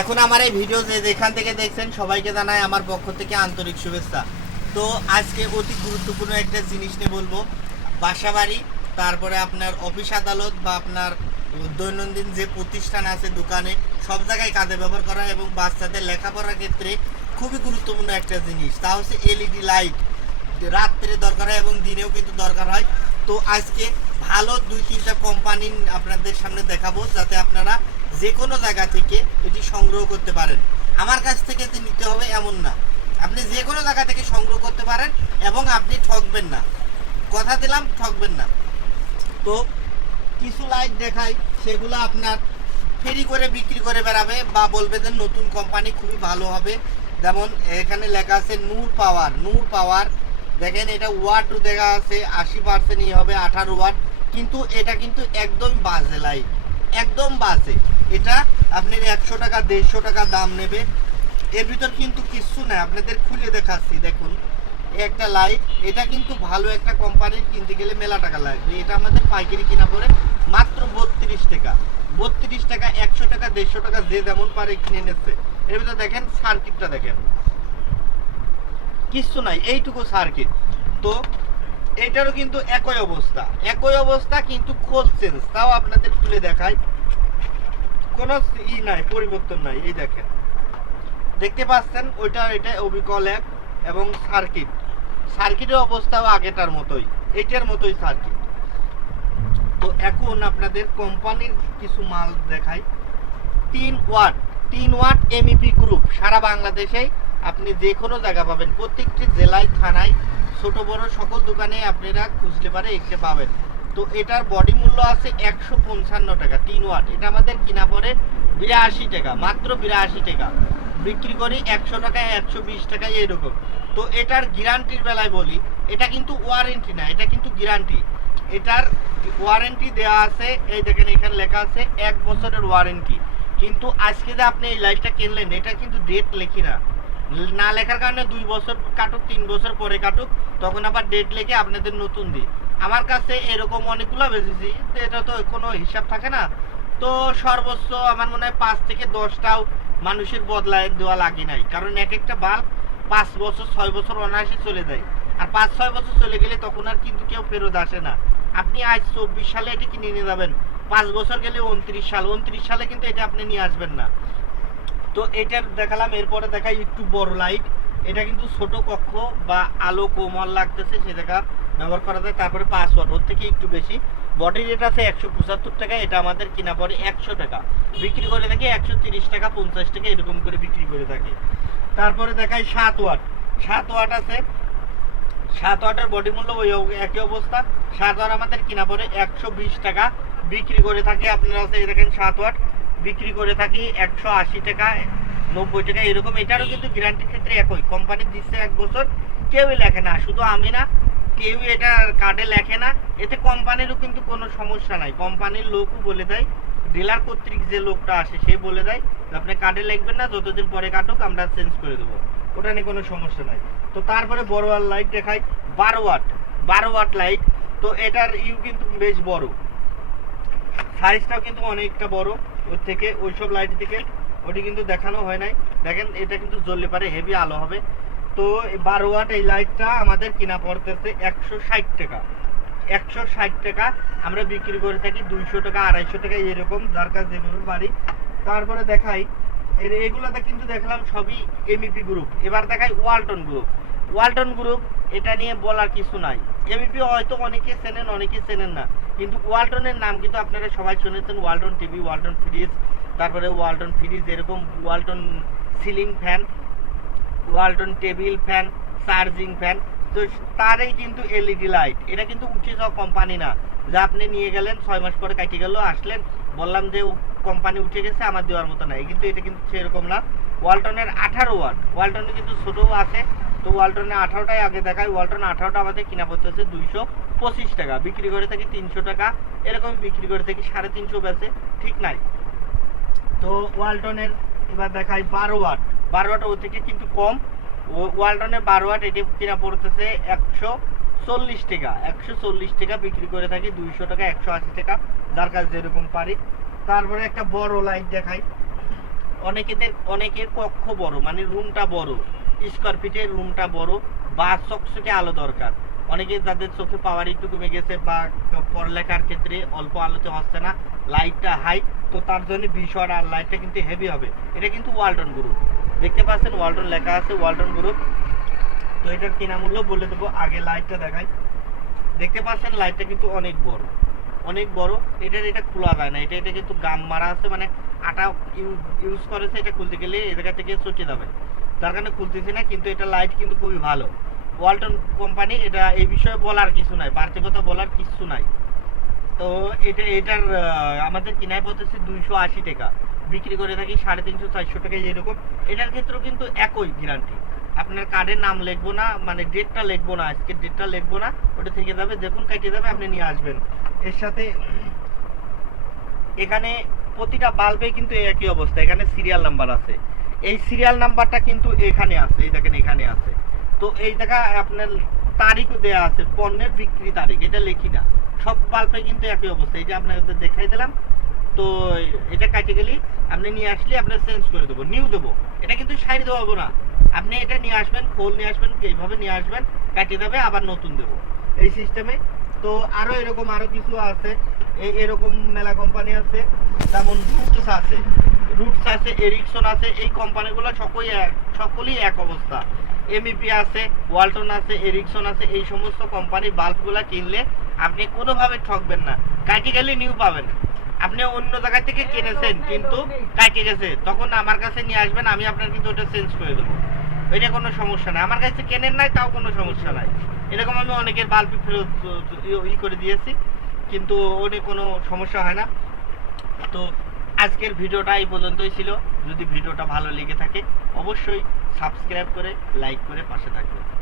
এখন আমার এই ভিডিও যেখান থেকে দেখছেন, সবাইকে জানাই আমার পক্ষ থেকে আন্তরিক শুভেচ্ছা। তো আজকে অতি গুরুত্বপূর্ণ একটা জিনিস নিয়ে বলব। বাসাবাড়ি, তারপরে আপনার অফিস আদালত বা আপনার দৈনন্দিন যে প্রতিষ্ঠান আছে, দোকানে, সব জায়গায় কাজে ব্যবহার করা এবং বাচ্চাদের লেখাপড়ার ক্ষেত্রে খুবই গুরুত্বপূর্ণ একটা জিনিস। তা হচ্ছে এলইডি লাইট রাত্রে দরকার হয় এবং দিনেও কিন্তু দরকার হয়। তো আজকে ভালো দুই তিনটা কোম্পানি আপনাদের সামনে দেখাবো, যাতে আপনারা যে কোনো জায়গা থেকে এটি সংগ্রহ করতে পারেন। আমার কাছ থেকে যে নিতে হবে এমন না। আপনি যে কোনো জায়গা থেকে সংগ্রহ করতে পারেন এবং আপনি ঠকবেন না। কথা দিলাম, ঠকবেন না। তো কিছু লাইট দেখাই, সেগুলো আপনার ফেরি করে বিক্রি করে বেড়াবে বা বলবে যে নতুন কোম্পানি খুবই ভালো হবে। যেমন এখানে লেখা আছে নূর পাওয়ার নূর পাওয়ার। দেখেন এটা ওয়াট দেখা আছে, আশি পার্সেন্টই হবে, আঠারো ওয়াট। কিন্তু এটা কিন্তু একদম বাজে লাইট একদম বাজে। এটা আপনি একশো টাকা, দেড়শো টাকা দাম নেবে এর ভিতর কিন্তু কিচ্ছু নাই, আপনাদের খুলে দেখাচ্ছি, দেখুন। একটা লাইট এটা কিন্তু ভালো একটা কোম্পানির কিনতে গেলে মেলা টাকা লাগবে। এটা আমাদের পাইকারি কিনা পড়ে মাত্র বত্রিশ টাকা। বত্রিশ টাকা, একশো টাকা, দেড়শো টাকা যে যেমন পারে কিনে নিচ্ছে। এর ভিতর দেখেন সার্কিটটা দেখেন। কিচ্ছু নাই, এইটুকু সার্কিট তো এটারও কিন্তু একই অবস্থা। একই অবস্থা কিন্তু খোল চেঞ্জ তাও আপনাদের খুলে দেখাই। কোনো ই নাই, পরিবর্তন নাই, এই দেখেন। দেখতে পাচ্ছেন, ওইটা, এটা অবিকল এক এবং সার্কিট। সার্কিটের অবস্থাও আগেটার মতোই, এটার মতোই সার্কিট। তো এখন আপনাদের কোম্পানির কিছু মাল দেখাই। তিন ওয়াট তিন ওয়াট এমইপি গ্রুপ সারা বাংলাদেশেই আপনি যে কোনো জায়গা পাবেন। প্রত্যেকটি জেলায়, থানায়, ছোট বড় সকল দোকানে আপনারা খুঁজতে পারে এসে পাবেন। তো এটার বডি মূল্য আছে একশো পঞ্চান্ন টাকা, তিন ওয়াট এটা আমাদের কিনা পড়ে বিরাশি টাকা, মাত্র বিরাশি টাকা। বিক্রি করি একশো টাকা একশো বিশ টাকা এরকম। তো এটার গ্যারান্টির বেলায় বলি, এটা কিন্তু ওয়ারেন্টি না, এটা কিন্তু গ্যারান্টি এটার ওয়ারেন্টি দেওয়া আছে, এই দেখেন এখানে লেখা আছে, এক বছরের ওয়ারেন্টি কিন্তু আজকে যে আপনি এই লাইটটা কিনলেন, এটা কিন্তু ডেট লেখি না। না লেখার কারণে দুই বছর কাটুক, তিন বছর পরে কাটুক, তখন আবার ডেট লিখে আপনাদের নতুন দিই আমার কাছে এরকম অনেকগুলো বেঁচেছি এটা তো কোনো হিসাব থাকে না। তো সর্বোচ্চ আমার মনে হয় পাঁচ থেকে দশটাও মানুষের বদলায় দেওয়া লাগে নাই। কারণ এক একটা বাল্ব পাঁচ বছর, ছয় বছর অনায়াসে চলে যায়। আর পাঁচ, ছয় বছর চলে গেলে তখন আর কিন্তু কেউ ফেরত আসে না। আপনি আজ চব্বিশ সালে এটি কিনে নিয়ে যাবেন। পাঁচ বছর গেলে উনত্রিশ সাল, উনত্রিশ সালে কিন্তু এটা আপনি নিয়ে আসবেন না। তো এটার দেখালাম, এরপরে দেখাই একটু বড় লাইট এটা কিন্তু ছোট কক্ষ বা আলো কোমল লাগতেছে, সে জায়গা ব্যবহার করা যায়, তারপরে পাঁচ ওয়াট ওর থেকে একটু বেশি। বডি রেট আছে একশো পঁচাত্তর টাকা, এটা আমাদের কিনা পড়ে একশো টাকা। বিক্রি করে থাকি একশো তিরিশ টাকা, পঞ্চাশ টাকা, এরকম করে বিক্রি করে থাকি। তারপরে দেখাই সাত ওয়াট। সাত ওয়াট আছে। সাত ওয়াটের বডি মূল্য ওই একই অবস্থা। সাত ওয়াট আমাদের কিনা পড়ে একশো বিশ টাকা বিক্রি করে থাকি। আপনারা আছে দেখেন সাত ওয়াট। বিক্রি করে থাকি একশো আশি টাকা, নব্বই টাকা, এরকম। এটারও কিন্তু গ্যারান্টির ক্ষেত্রে একই। কোম্পানি দিচ্ছে এক বছর, কেউই লেখে না। শুধু আমি না কেউই এটা কার্ডে লেখে না। এতে কোম্পানিরও কিন্তু কোনো সমস্যা নাই। কোম্পানির লোকও বলে দেয়। ডিলার কর্তৃক যে লোকটা আসে, সে বলে দেয় যে, আপনি কার্ডে লিখবেন না, যতদিন পরে কাটুক, আমরা চেঞ্জ করে দেবো। ওটা নিয়ে কোনো সমস্যা নাই। তো তারপরে বড় ওয়াট লাইট দেখাই। বারো ওয়াট বারো ওয়াট লাইট তো এটার ইউ কিন্তু বেশ বড়। সাইজটাও কিন্তু অনেকটা বড়। ওর থেকে, ওইসব লাইট থেকে। ওটি কিন্তু দেখানো হয় নাই। দেখেন, এটা কিন্তু জ্বললে পারে হেভি আলো হবে। তো বারো ওয়াট এই লাইটটা আমাদের কিনা পড়তেছে একশো ষাট টাকা। একশো ষাট টাকা, আমরা বিক্রি করে থাকি দুইশো টাকা, আড়াইশো টাকা, এরকম যার কাছে যেভাবে পারি তারপরে দেখাই এগুলোতে কিন্তু দেখলাম সবই এমইপি গ্রুপ এবার দেখাই ওয়ালটন গ্রুপ ওয়ালটন গ্রুপ এটা নিয়ে বলার কিছু নাই। এমইপি হয়তো অনেকে চেনেন অনেকে চেনেন না। কিন্তু ওয়ালটনের নাম কিন্তু আপনারা সবাই শুনেছেন ওয়ালটন টিভি ওয়ালটন ফ্রিজ তারপরে ওয়ালটন ফ্রিজ এরকম Walton ceiling fan Walton table fan charging fan তো তারই কিন্তু এলইডি লাইট এটা কিন্তু উঠে যাওয়া কোম্পানি না। যা আপনি নিয়ে গেলেন, ছয় মাস পরে কাটি গেল, আসলেন, বললাম যে কোম্পানি উঠে গেছে, আমার দেওয়ার মতো নাই। কিন্তু এটা কিন্তু সেরকম না। ওয়ালটনের আঠারো ওয়াট ওয়ালটনে কিন্তু ছোটও আছে। তো ওয়ালটনে আঠারোটাই আগে দেখায় ওয়ালটন আঠারোটা আমাদের কিনা পড়তেছে দুইশো পঁচিশ টাকা। বিক্রি করে থাকি তিনশো টাকা। এরকম বিক্রি করে থাকি সাড়ে তিনশো বেচে ঠিক নাই। তো ওয়ালটনের এবার দেখাই বারো ওয়াট বারো ওয়াট ও থেকে কিন্তু কম। ও- ওয়ালটনের বারো ওয়াট এটি কিনা পড়তেছে একশো চল্লিশ টাকা। একশো চল্লিশ টাকা বিক্রি করে থাকি, দুইশো টাকা, একশো আশি টাকা, যার কাছে যেরকম পারি। তারপরে একটা বড় লাইট দেখাই। অনেকেদের অনেকের কক্ষ বড় মানে রুমটা বড়। স্কোয়ার ফিটের রুমটা বড়, বা চকচকে আলো দরকার। অনেকে যাদের চোখে পাওয়ার একটু কমে গেছে বা পড়ালেখার ক্ষেত্রে অল্প আলোতে হচ্ছে না, লাইটটা হাই, তো তার জন্য বিষয় আর লাইটটা কিন্তু হেভি হবে। এটা কিন্তু ওয়ালটন গ্রুপ দেখতে পাচ্ছেন ওয়ালটন লেখা আছে, ওয়ালটন গ্রুপ। তো এটার কেনা মূল্য বলে দেবো, আগে লাইটটা দেখাই। দেখতে পাচ্ছেন লাইটটা কিন্তু অনেক বড়। অনেক বড়। এটার এটা খোলা যায় না, এটা এটা কিন্তু গাম মারা আছে মানে আটা ইউজ করেছে এটা খুলতে গেলে এই জায়গা থেকে চটে যাবে তার কারণে খুলতেছি না, কিন্তু এটা লাইট কিন্তু খুবই ভালো। ওয়ালটন কোম্পানি এটা এই বিষয়ে বলার কিছু নাই, বাড়তি কথা বলার কিছু নাই। তো এটা এটার আমাদের কিনায় পড়তেছে দুইশো আশি টাকা। বিক্রি করে থাকি, সাড়ে তিনশো, চারশো টাকা যেরকম, এটার ক্ষেত্রেও কিন্তু একই গ্যারান্টি আপনার কার্ডের নাম লিখব না মানে ডেটটা লিখব না, আজকের ডেটটা লিখব না, ওটা থেকে যাবে যখন কেটে যাবে, আপনি নিয়ে আসবেন। এর সাথে এখানে প্রতিটা বাল্বে কিন্তু একই অবস্থা, এখানে সিরিয়াল নাম্বার আছে। এই সিরিয়াল নাম্বারটা কিন্তু এখানে আছে, এই দেখেন, এখানে আছে। তো এই জায়গা আপনার তারিখও দেওয়া আছে, পণ্যের বিক্রি তারিখ, এটা লিখি না। সব বাল্বে কিন্তু একই অবস্থা এটা আপনাদের দেখাই দিলাম তো এটা কাটে গেলেই আপনি নিয়ে আসলে আপনার চেঞ্জ করে দেবো নিউ দেবো। এটা কিন্তু সাইড দেবো না। আপনি এটা নিয়ে আসবেন, খোল নিয়ে আসবেন, এইভাবে নিয়ে আসবেন কাটিয়ে দেবে আবার নতুন দেবো এই সিস্টেমে তো আরও এরকম আরও কিছু আছে এরকম মেলা কোম্পানি আছে, যেমন রুটস আছে। রুটস আছে এরিকসন আছে, এই কোম্পানিগুলো সকলেই এক সকলেই এক অবস্থা। এমইপি আছে ওয়ালটন আছে এরিকসন আছে, এই সমস্ত কোম্পানি বাল্বগুলো কিনলে আপনি কোনোভাবে ঠকবেন না। কাটি গেলে নিউ পাবেন। আপনি অন্য জায়গা থেকে কিনেছেন, কিন্তু কাটে গেছে। তখন আমার কাছে নিয়ে আসবেন, আমি আপনার কিন্তু ওটা চেঞ্জ করে দেবো। এটা কোনো সমস্যা নাই। আমার কাছে কেনেন নাই, তাও কোনো সমস্যা নাই। এরকম আমি অনেকের বাল্ব ফেরত, ই- করে দিয়েছি, কিন্তু ওটা কোনো সমস্যা হয় না। তো আজকের ভিডিওটা এই পর্যন্তই ছিল। যদি ভিডিওটা ভালো লেগে থাকে, অবশ্যই সাবস্ক্রাইব করে লাইক করে পাশে থাকবেন।